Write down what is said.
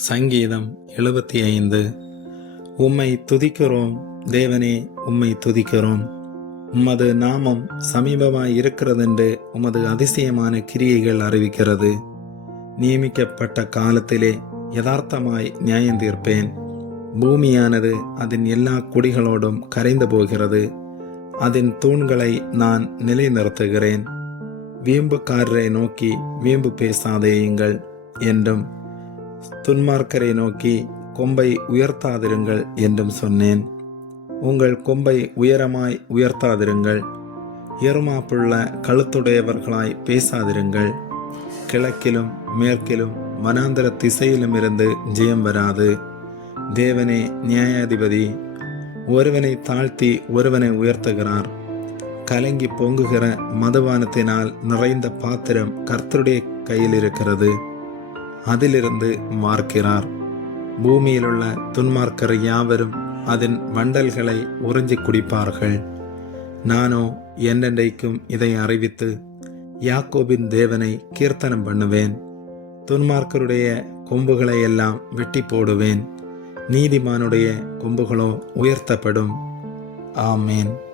சங்கீதம் எழுபத்தி ஐந்து உம்மை துதிக்கிறோம் தேவனே உம்மை துதிக்கிறோம். உமது நாமம் சமீபமாய் இருக்கிறதென்று உமது அதிசயமான கிரியைகள் அறிவிக்கிறது. நியமிக்கப்பட்ட காலத்திலே யதார்த்தமாய் நியாயம் தீர்ப்பேன். பூமியானது அதன் எல்லா குடிகளோடும் கரைந்து போகிறது. அதன் தூண்களை நான் நிலைநிறுத்துகிறேன். வீம்புக்காரரை நோக்கி வீம்பு பேசாதேயுங்கள் என்றும் துன்மார்க்கரை நோக்கி கொம்பை உயர்த்தாதிருங்கள் என்றும் சொன்னேன். உங்கள் கொம்பை உயரமாய் உயர்த்தாதிருங்கள். எருமாப்புள்ள கழுத்துடையவர்களாய் பேசாதிருங்கள். கிழக்கிலும் மேற்கிலும் வனாந்தர திசையிலும் இருந்து ஜெயம் வராது. தேவனே நியாயாதிபதி ஒருவனை தாழ்த்தி ஒருவனை உயர்த்துகிறார். கலங்கி பொங்குகிற மதுபானத்தினால் நிறைந்த பாத்திரம் கர்த்தருடைய கையில் இருக்கிறது. அதிலிருந்து மார்க்கிறார். பூமியிலுள்ள துன்மார்க்கர் யாவரும் அதன் வண்டல்களை உறிஞ்சி குடிப்பார்கள். நானோ என்னென்றைக்கும் இதை அறிவித்து யாக்கோபின் தேவனை கீர்த்தனம் பண்ணுவேன். துன்மார்க்கருடைய கொம்புகளை எல்லாம் வெட்டி போடுவேன். நீதிமானுடைய கொம்புகளோ உயர்த்தப்படும். ஆமேன்.